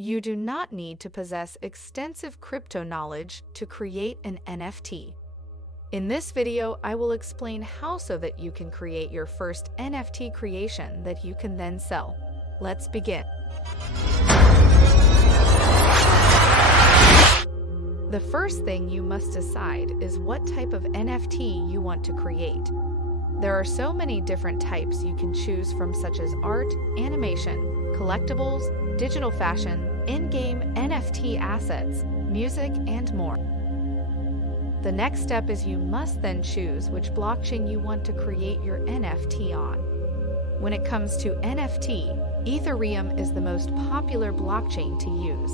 You do not need to possess extensive crypto knowledge to create an NFT. In this video, I will explain how so that you can create your first NFT creation that you can then sell. Let's begin. The first thing you must decide is what type of NFT you want to create. There are so many different types you can choose from, such as art, animation, collectibles, digital fashion, in-game NFT assets, music, and more. The next step is you must then choose which blockchain you want to create your NFT on. When it comes to NFT, Ethereum is the most popular blockchain to use.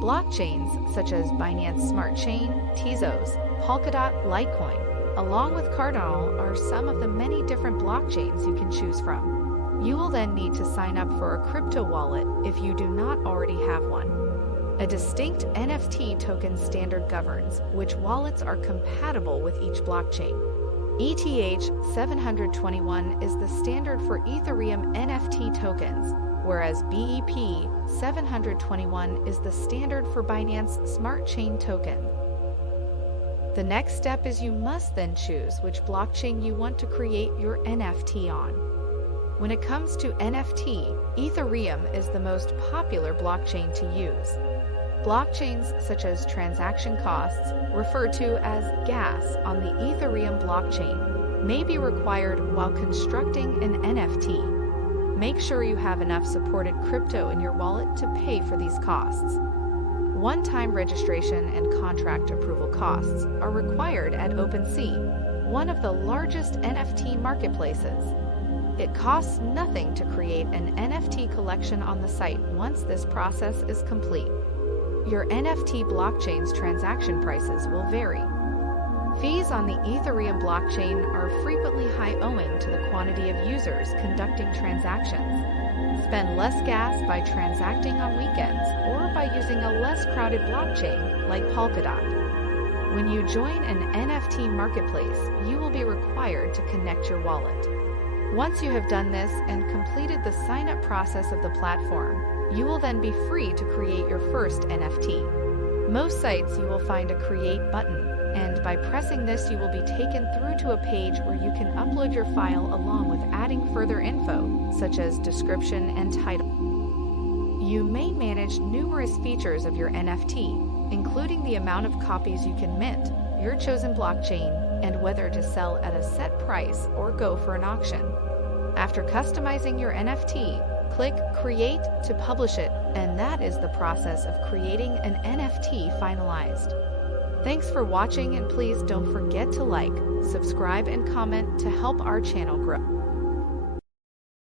Blockchains such as Binance Smart Chain, Tezos, Polkadot, Litecoin, along with Cardano are some of the many different blockchains you can choose from. You will then need to sign up for a crypto wallet if you do not already have one. A distinct NFT token standard governs which wallets are compatible with each blockchain. ETH 721 is the standard for Ethereum NFT tokens, whereas BEP 721 is the standard for Binance Smart Chain token. The next step is you must then choose which blockchain you want to create your NFT on. When it comes to NFT, Ethereum is the most popular blockchain to use. Blockchains such as transaction costs, referred to as gas on the Ethereum blockchain, may be required while constructing an NFT. Make sure you have enough supported crypto in your wallet to pay for these costs. One-time registration and contract approval costs are required at OpenSea, one of the largest NFT marketplaces. It costs nothing to create an NFT collection on the site once this process is complete. Your NFT blockchain's transaction prices will vary. Fees on the Ethereum blockchain are frequently high owing to the quantity of users conducting transactions. Spend less gas by transacting on weekends or by using a less crowded blockchain like Polkadot. When you join an NFT marketplace, you will be required to connect your wallet. Once you have done this and completed the sign-up process of the platform, you will then be free to create your first NFT. Most sites you will find a Create button, and by pressing this you will be taken through to a page where you can upload your file along with adding further info, such as description and title. You may manage numerous features of your NFT, including the amount of copies you can mint, your chosen blockchain, and whether to sell at a set price or go for an auction. After customizing your NFT, click Create to publish it, and that is the process of creating an NFT finalized. Thanks for watching, and please don't forget to like, subscribe, and comment to help our channel grow.